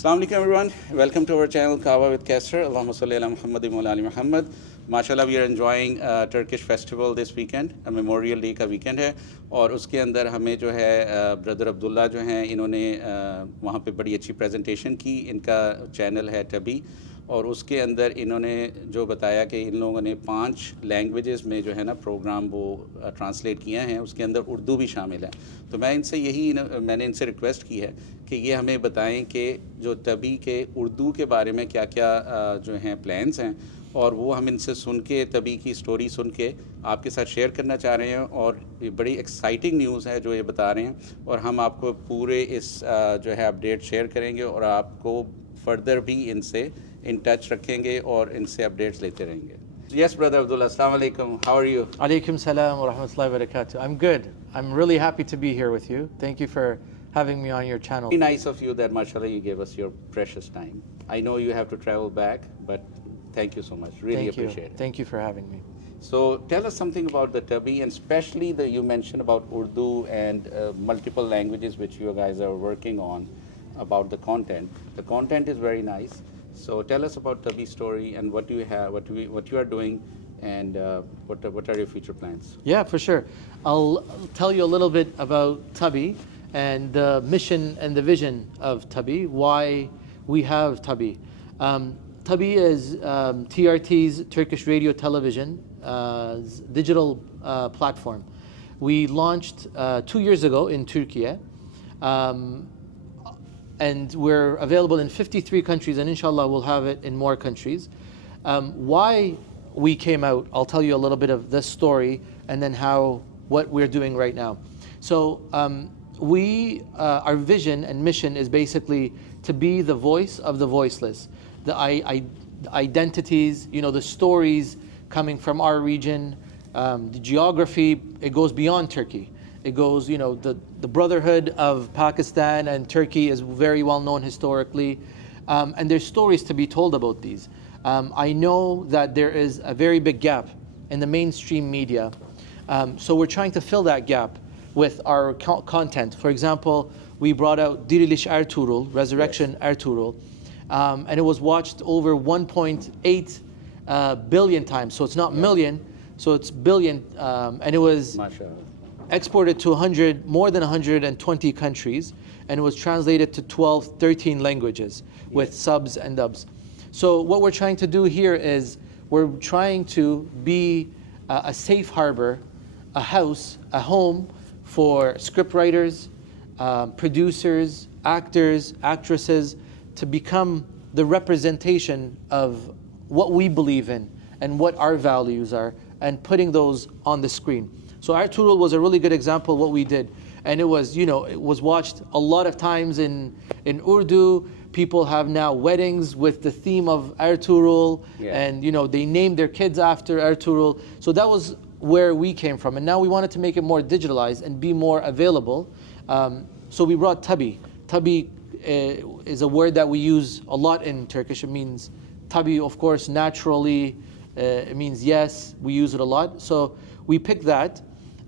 Assalamu alaikum everyone. Welcome to our channel Kawa with Kessler. Allahumma salli ala Muhammad wa ali Muhammad. माशाल्लाह we are enjoying Turkish festival this weekend. Memorial Day का weekend है और उसके अंदर हमें जो है ब्रदर अब्दुल्ला जो हैं इन्होंने वहाँ पे बड़ी अच्छी प्रेजेंटेशन की. इनका चैनल है टबी और उसके अंदर इन्होंने जो बताया कि इन लोगों ने 5 लैंग्वेजेस में जो है ना प्रोग्राम वो ट्रांसलेट किए हैं. उसके अंदर उर्दू भी शामिल है. तो मैंने इनसे रिक्वेस्ट की है कि ये हमें बताएं कि जो तबी के उर्दू के बारे में क्या क्या जो हैं प्लान्स हैं और वो हम इनसे सुन के तबी की स्टोरी सुन के आपके साथ शेयर करना चाह रहे हैं. और ये बड़ी एक्साइटिंग न्यूज़ है जो ये बता रहे हैं और हम आपको पूरे इस जो है अपडेट शेयर करेंगे और आपको फर्दर भी इनसे इन टच रखेंगे और इनसे अपडेट्स लेते रहेंगे. Yes, brother Abdullah. Assalamu alaikum. How are you? Alaikum salam wa rahmatullahi wa barakatuh. I'm good. I'm really happy to be here with you. Thank you for having me on your channel. Very nice of you that mashallah you gave us your precious time. I know you have to travel back, but thank you so much. Really appreciate it. Thank you for having me. So tell us something about the Tabi, and especially you mentioned about Urdu and multiple languages which you guys are working on, about the content. The content is very nice. So tell us about Tabi story and what do you have, what you are doing, and what are your future plans? Yeah, for sure. I'll tell you a little bit about Tabi and the mission and the vision of Tabi, why we have Tabi. Tabi is TRT's Turkish radio television digital platform. We launched 2 years ago in Türkiye. And we're available in 53 countries, and inshallah we'll have it in more countries. Why we came out, I'll tell you a little bit of this story and then what we're doing right now. So our vision and mission is basically to be the voice of the voiceless. The identities, the stories coming from our region, the geography, it goes beyond Turkey. It goes, the brotherhood of Pakistan and Turkey is very well known historically. And there's stories to be told about these. I know that there is a very big gap in the mainstream media. So we're trying to fill that gap with our content. For example, we brought out Dirilish Ertuğrul, Resurrection Ertuğrul. And it was watched over 1.8 billion times. So it's not million, so it's billion. And it was exported to more than 120 countries, and it was translated to 12, 13 languages with subs and dubs. So what we're trying to do here is we're trying to be a safe harbor, a house, a home for scriptwriters, producers, actors, actresses, to become the representation of what we believe in and what our values are, and putting those on the screen. So Ertuğrul was a really good example of what we did. And it was, it was watched a lot of times in Urdu. People have now weddings with the theme of Ertuğrul, and they named their kids after Ertuğrul. So that was where we came from. And now we wanted to make it more digitalized and be more available. So we brought Tabi. Tabi is a word that we use a lot in Turkish. It means Tabi, of course, naturally. It means yes. We use it a lot. So we picked that.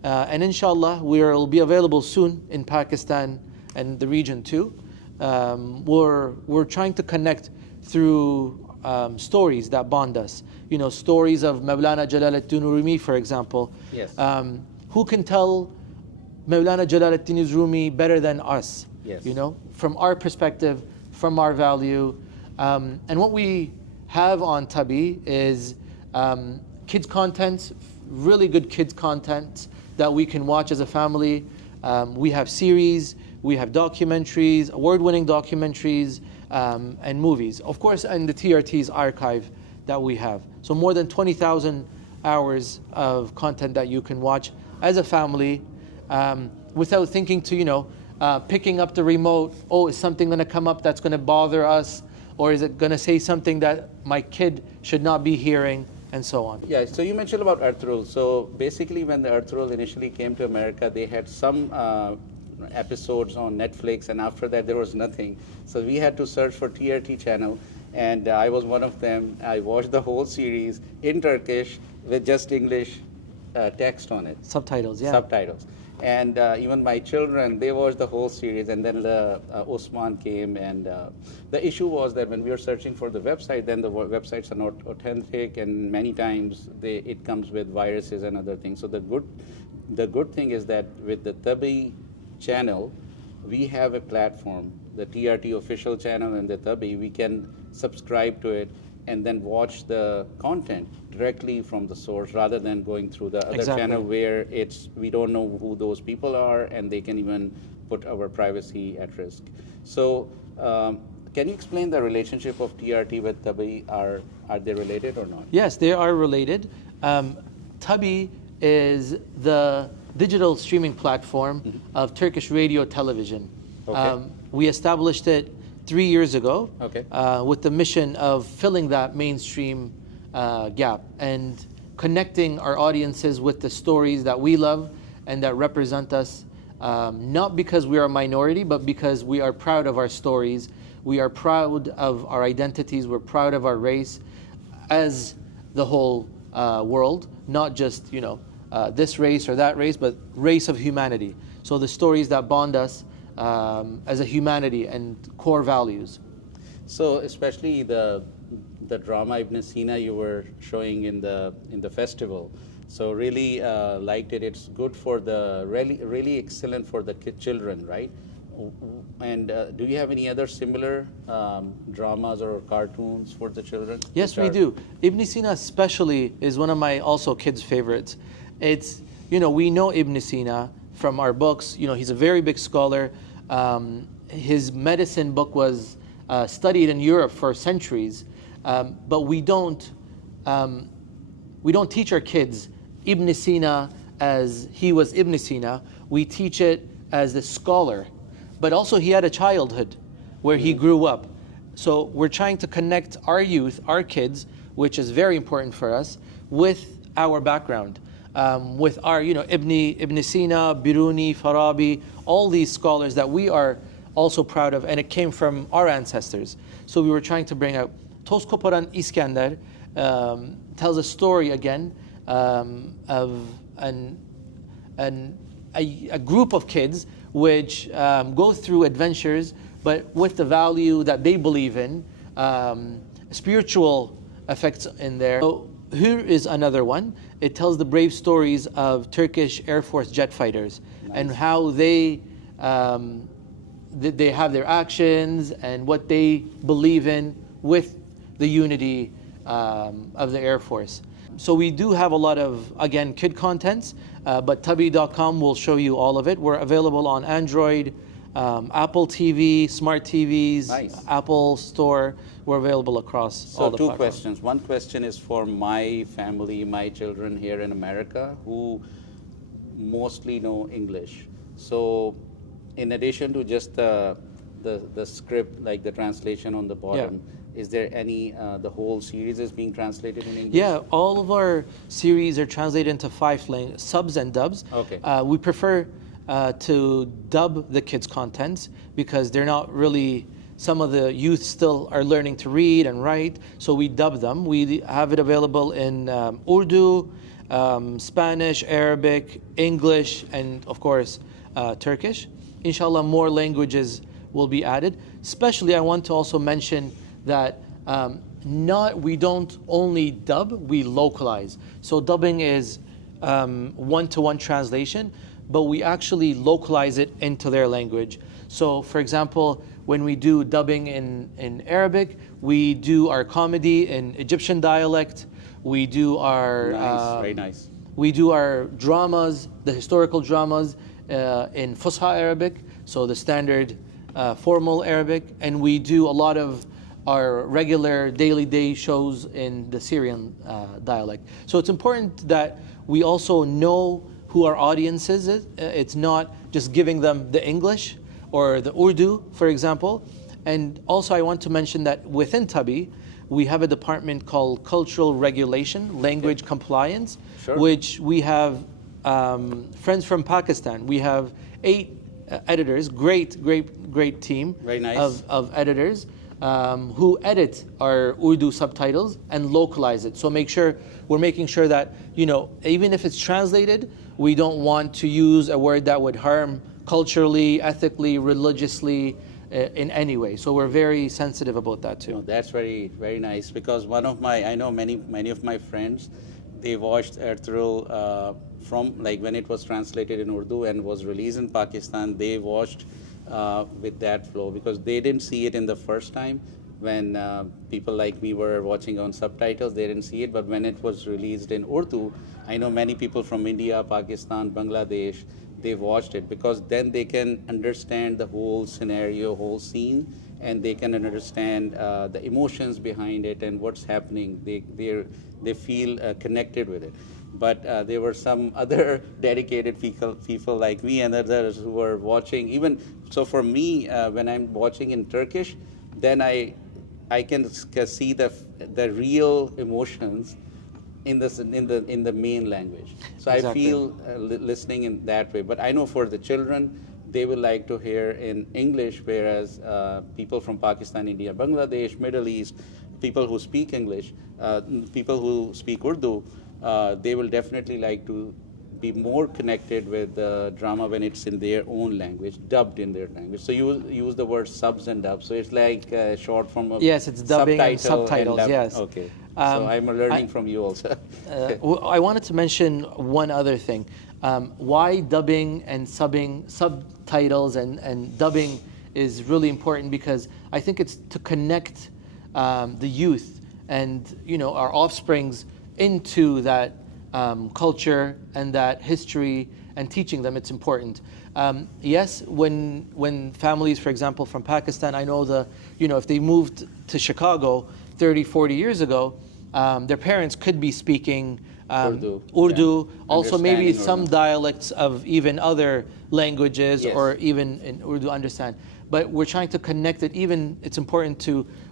And inshallah, we'll be available soon in Pakistan and the region too. We're trying to connect through stories that bond us. Stories of Mevlana Jalaluddin Rumi, for example. Yes. Who can tell Mevlana Jalaluddin Rumi better than us? Yes. From our perspective, from our value. And what we have on Tabi is kids content, really good kids content that we can watch as a family. We have series, we have documentaries, award-winning documentaries, and movies. Of course, and the TRT's archive that we have. So more than 20,000 hours of content that you can watch as a family without thinking to, picking up the remote, is something going to come up that's going to bother us? Or is it going to say something that my kid should not be hearing? And so on. Yeah, so you mentioned about Ertuğrul. So basically when the Ertuğrul initially came to America, they had some episodes on Netflix, and after that there was nothing. So we had to search for TRT channel, and I was one of them. I watched the whole series in Turkish with just English text on it. Subtitles, yeah. Subtitles. And even my children, they watched the whole series, and then the Osman came, and the issue was that when we were searching for the website, then the websites are not authentic, and many times it comes with viruses and other things. So the good thing is that with the Tabii channel, we have a platform, the TRT official channel and the Tabii, we can subscribe to it and then watch the content directly from the source rather than going through the other channel where we don't know who those people are and they can even put our privacy at risk. So can you explain the relationship of TRT with Tabii? Are they related or not? Yes, they are related. Tabii is the digital streaming platform of Turkish radio television. Okay. We established it 3 years ago Okay. With the mission of filling that mainstream gap and connecting our audiences with the stories that we love and that represent us, not because we are a minority, but because we are proud of our stories, we are proud of our identities, we're proud of our race as the whole world, not just this race or that race, but race of humanity. So the stories that bond us as a humanity and core values. So especially the drama Ibn Sina you were showing in the festival, so really liked it. It's good for the really excellent for the children, right? And do you have any other similar dramas or cartoons for the children? Yes, we do. Ibn Sina especially is one of my also kids' favorites. It's, we know Ibn Sina from our books. He's a very big scholar. His medicine book was studied in Europe for centuries, but we don't teach our kids Ibn Sina as he was Ibn Sina. We teach it as the scholar, but also he had a childhood where he grew up. So we're trying to connect our youth, our kids, which is very important for us, with our background. With our, Ibn Sina, Biruni, Farabi, all these scholars that we are also proud of, and it came from our ancestors. So we were trying to bring out Toz Koparan Iskender tells a story again of a group of kids which go through adventures, but with the value that they believe in, spiritual effects in there. So here is another one. It tells the brave stories of Turkish Air Force jet fighters and how they have their actions and what they believe in with the unity of the Air Force. So we do have a lot of, again, kid contents, but tabii.com will show you all of it. We're available on Android, Apple TV, smart TVs, Apple Store. We're available across all the platforms. So 2 questions. One question is for my family, my children here in America who mostly know English. So in addition to just the script, like the translation on the bottom, is there any, the whole series is being translated in English? Yeah, all of our series are translated into 5 languages, subs and dubs. Okay. We prefer to dub the kids' contents because they're not really, some of the youth still are learning to read and write, so we dub them. We have it available in Urdu, Spanish, Arabic, English, and of course Turkish. Inshallah, more languages will be added. Especially, I want to also mention that we don't only dub, we localize. So dubbing is one-to-one translation, but we actually localize it into their language. So for example, when we do dubbing in Arabic, we do our comedy in Egyptian dialect, we do our very nice. We do our dramas, the historical dramas in Fusha Arabic, so the standard formal Arabic, and we do a lot of our regular daily day shows in the Syrian dialect. So it's important that we also know who our audience is. It's not just giving them the English or the Urdu, for example. And also I want to mention that within Tabii, we have a department called Cultural Regulation, Language Compliance, which we have friends from Pakistan. We have 8 editors, great team very nice. of editors who edit our Urdu subtitles and localize it. So we're making sure that, even if it's translated, We don't want to use a word that would harm culturally, ethically, religiously, in any way. So we're very sensitive about that too. No, that's very, very nice, because I know many of my friends, they watched through from, like, when it was translated in Urdu and was released in Pakistan, they watched with that flow, because they didn't see it in the first time. When people like me were watching on subtitles, they didn't see it, but when it was released in Urdu, I know many people from India, Pakistan, Bangladesh, they watched it, because then they can understand the whole scenario, whole scene, and they can understand the emotions behind it and what's happening. They feel connected with it. But there were some other dedicated people like me and others who were watching. Even so, for me, when I'm watching in Turkish, then I can see the real emotions in the main language. So Exactly. I feel listening in that way. But I know for the children, they will like to hear in English, whereas people from Pakistan, India, Bangladesh, Middle East, people who speak English, people who speak Urdu, they will definitely like to be more connected with the drama when it's in their own language, dubbed in their language. So you use the word subs and dubs. So it's like short from a Yes, it's dubbing and subtitles, dub. yes. Okay. So I'm learning from you also. I wanted to mention one other thing. Why dubbing and subtitles and dubbing is really important, because I think it's to connect the youth and our offsprings into that culture and that history, and teaching them. It's important. Yes, when families, for example, from Pakistan, I know if they moved to Chicago 30, 40 years ago, their parents could be speaking Urdu, yeah. also maybe some Urdu. dialects of even other languages, Yes. or even in Urdu understand. But we're trying to connect it. Even it's important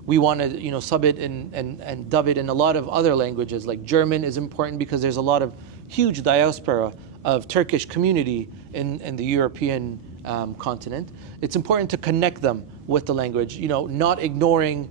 we want to sub it and dub it in a lot of other languages. Like German is important, because there's a lot of huge diaspora of Turkish community in the European continent. It's important to connect them with the language, not ignoring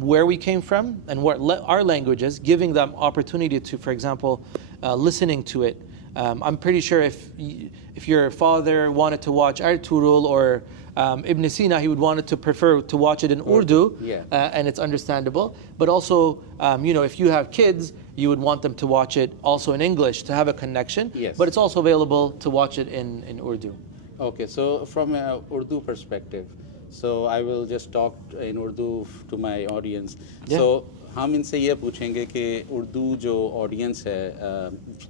where we came from and what our language is, giving them opportunity to, for example, listening to it. I'm pretty sure if your father wanted to watch Ertuğrul or Ibn Sina, he would want to prefer to watch it in Urdu, yeah. And it's understandable. But also, if you have kids, you would want them to watch it also in English to have a connection. Yes. But it's also available to watch it in Urdu. Okay, so from an Urdu perspective, so I will just talk in Urdu to my audience. Yeah. So हम इनसे ये पूछेंगे कि उर्दू जो audience है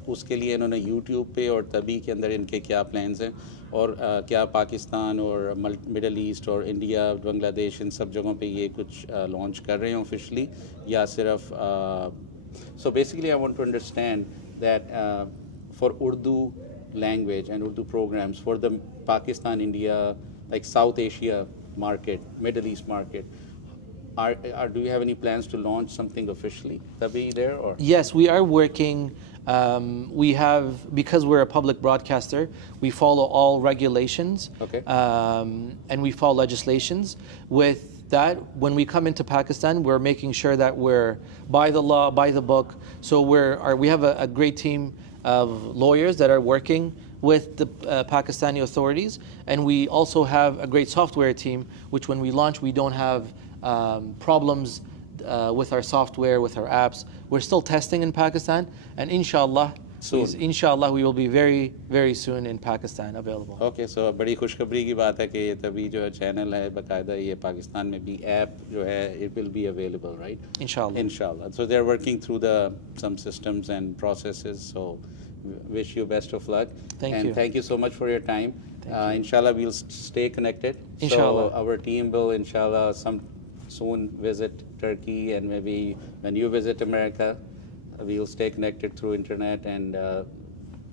उसके लिए इन्होंने यूट्यूब पे और तभी के अंदर इनके क्या प्लान्स हैं, और क्या पाकिस्तान और मिडल ईस्ट और इंडिया, बांग्लादेश, इन सब जगहों पे ये कुछ लॉन्च कर रहे हैं ऑफिशियली, या सिर्फ so basically I want to understand that for Urdu language and Urdu programs for the Pakistan, India, like South Asia market, Middle East market, do you have any plans to launch something officially, Tabi, there? Or? Yes, we are working. We have, because we're a public broadcaster, we follow all regulations, Okay. And we follow legislations. With that, when we come into Pakistan, we're making sure that we're by the law, by the book. So we have a great team of lawyers that are working with the Pakistani authorities, and we also have a great software team, which when we launch, we don't have problems with our software, with our apps. We're still testing in Pakistan, and inshallah, we will be very, very soon in Pakistan available. Okay, so बड़ी खुशखबरी की बात है कि ये तभी जो channel है बकायदा ये पाकिस्तान में भी ऐप जो है it will be available, right? Inshallah. So they're working through some systems and processes. So wish you best of luck. Thank you. Thank you so much for your time. Inshallah, we'll stay connected. Inshallah. So our team will inshallah soon visit Turkey, and maybe when you visit America, we'll stay connected through internet, and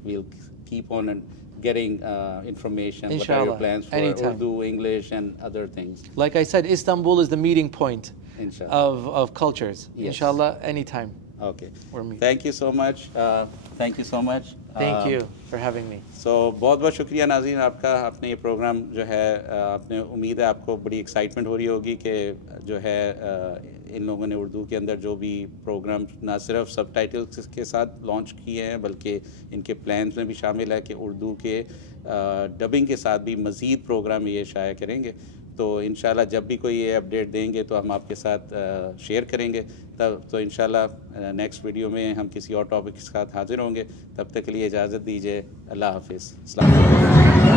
we'll keep on getting information. Inshallah. What are your plans for Anytime. Urdu, English, and other things? Like I said, Istanbul is the meeting point Inshallah. of cultures. Yes. Inshallah, anytime. Okay. We're meeting. Thank you so much. Thank you so much. Thank you for having me. बहुत बहुत शुक्रिया नाज़रीन आपका, आपने ये programme जो है आपने उम्मीद है आपको बड़ी एक्साइटमेंट हो रही होगी कि जो है इन लोगों ने उर्दू के अंदर जो भी प्रोग्राम ना सिर्फ सबटाइटल्स के साथ लॉन्च किए हैं बल्कि इनके प्लान्स में भी शामिल है कि उर्दू के डबिंग के साथ भी मज़ीद प्रोग्राम ये शाया करेंगे। तो इंशाल्लाह जब भी कोई ये अपडेट देंगे तो हम आपके साथ शेयर करेंगे। तब तो इंशाल्लाह नेक्स्ट वीडियो में हम किसी और टॉपिक के साथ हाज़िर होंगे। तब तक के लिए इजाज़त दीजिए। अल्लाह हाफ़िज़। अस्सलाम वालेकुम।